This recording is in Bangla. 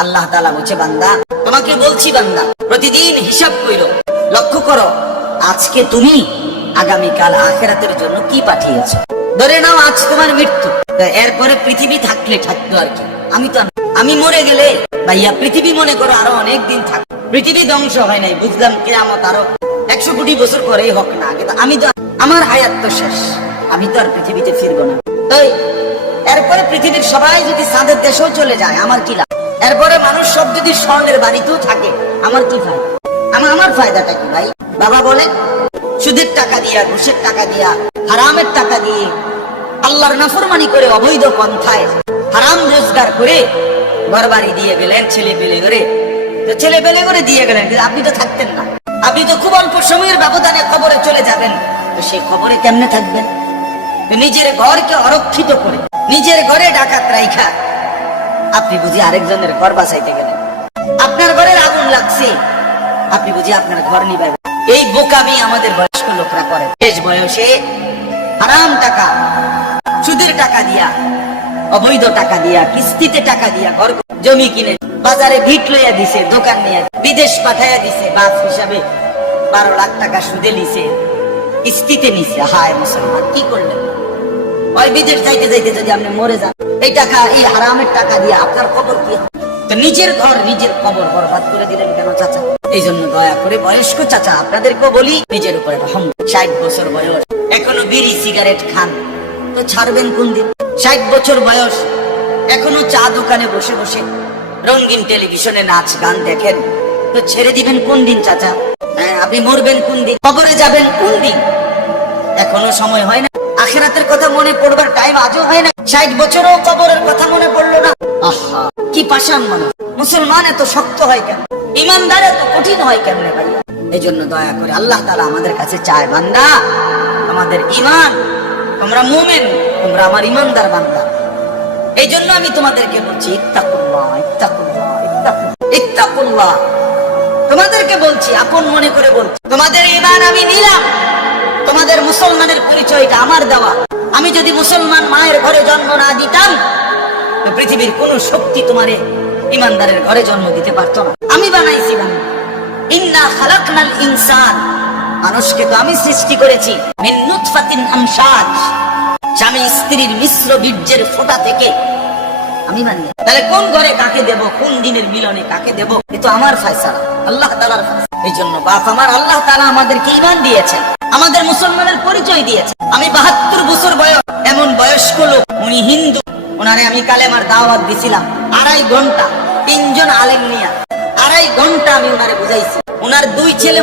আল্লাহ তাআলা বলছে, বান্দা তোমাকে বলছি, বান্দা প্রতিদিন হিসাব কইরো, লক্ষ্য করো আজকে তুমি আগামীকাল আখিরাতের জন্য কি পাঠিয়েছো। ধরে নাও আজ তোমার মৃত্যু, এরপরে পৃথিবী থাকলে থাকতো আর কি। আমি মরে গেলে ভাইয়া পৃথিবী মনে করো আরো অনেক দিন থাকবে। পৃথিবী ধ্বংস হয় নাই, বুঝলাম কিয়ামত আরো 100 কোটি বছর পরেই হোক না, কিন্তু আমি তো, আমার হায়াত তো শেষ, আমি তো আর পৃথিবীতে ফিরবো না। তাই এরপরে পৃথিবীর সবাই যদি চাঁদের দেশেও চলে যায় আমার কি লাভ? এরপরে মানুষ সব যদি স্বর্ণের বাড়িতেও থাকে আমার কি ফায়দা? আমার ফায়দাটা কি ভাই? বাবা বলে সুদের টাকা দিয়া, ঘুষের টাকা দিয়া, হারামের টাকা দিয়ে, আল্লাহর নাফরমানি করে, অবৈধ পন্থায় হারাম রোজগার করে ঘর বাড়ি দিয়ে গেলেন, ছেলে পেলে করে দিয়ে গেলেন, কিন্তু আপনি তো থাকতেন না। আপনি তো খুব অল্প সময়ের ব্যবধানে খবরে চলে যাবেন, তো সেই খবরে কেমনে থাকবেন? নিজের ঘরকে অরক্ষিত করে, নিজের ঘরে ডাকাত রাইখা আপনি বুঝি আরেকজনের ঘর বাঁচাইতে গেলেন। আপনার ঘরের আগুন লাগছে, আপনি বুঝি আপনার ঘর নিবেন। এই বোকামি আমাদের বয়স্ক লোকরা করে। শেষ বয়সে হারাম টাকা, সুদের টাকা দিয়া, অবৈধ টাকা দিয়া, কিস্তিতে টাকা দিয়া ঘর জমি কিনে, বাজারে ভিট লইয়া দিছে, দোকান নিয়ে বিদেশ পাঠাইয়া দিছে, বাপ হিসাবে 12 লাখ টাকা সুদে নিছে, কিস্তিতে নিছে। হায় মুসলমান, কি করলেন? ওই বিদেশ যাইতে যাইতে যদি আপনি মরে যান, এই টাকা, এই হারামের টাকা দিয়ে আপনার খবর কি? তো নিজের ঘর, নিজের খবর বরবাদ করে দিলেন কেন চাচা? এই জন্য দয়া করে বয়স্ক চাচা আপনাদেরকে বলি, নিজের উপরে রহম। 60 বছর বয়স, এখনো বিড়ি সিগারেট খান, তো ছাড়বেন কোন দিন? 60 বছর বয়স, এখনো চা দোকানে বসে বসে রঙিন টেলিভিশনে নাচ গান দেখেন, তো ছেড়ে দিবেন কোন দিন চাচা? হ্যাঁ, আপনি মরবেন কোন দিন? কবরে যাবেন কোন দিন? এখনো সময় হয় না? আখিরাতের কথা মনে পড়বার টাইম আজও হয় না? 60 বছরও কবরের কথা মনে পড়লো না? আহা, কি পাষাণ মানুষ! মুসলমান এত শক্ত হয় কেন? ইমানদার এত কঠিন হয় কেমনে ভাইয়া? এই জন্য দয়া করে আল্লাহ তাআলা আমাদের কাছে চায়, বান্দা আমাদের ইমান, তোমরা মুমিন, তোমরা আমার ইমানদার বান্দা। এই জন্য আমি তোমাদেরকে বলছি, ইত্তাকুল্লাহ, ইত্তাকুল্লাহ, ইত্তাকুল্লাহ। তোমাদেরকে বলছি, আপন মনে করে বলছি, তোমাদের ইমান আমি নিলাম, তোমাদের মুসলমানের পরিচয়টা আমার দেওয়া। আমি যদি মুসলমান মায়ের ঘরে জন্ম না দিতাম, তো পৃথিবীর কোন শক্তি তোমারে ইমানদারের ঘরে জন্ম দিতে পারতো না। আমি বানাইছি বান্দা। ইন্না খালাকনাল ইনসান, মানুষকে তো আমি সৃষ্টি করেছি মিন নুতফাতিন আমশাজ, স্বামী স্ত্রীর মিশ্র বীর্যের ফোঁটা থেকে আমি বানিয়ে। তাহলে কোন ঘরে কাকে দেব, কোন দিনের মিলনে কাকে দেব, এ তো আমার ফয়সালা, আল্লাহ তাআলার ফয়সালা। এই জন্য বাপ আমার, আল্লাহ তাআলা আমাদেরকে ঈমান দিয়েছেন, আমাদের মুসলমানের পরিচয় দিয়েছে। আমি 72 বছর বয়স, এমন বয়স্ক লোক, উনি হিন্দু, ওনারে আমি কালেমার দাওয়াত দিছিলাম 2.5 ঘন্টা, 3 জন আলেম নিয়া 2.5 ঘন্টা আমি ওনারে বুঝাইছি। ওনার 2 ছেলে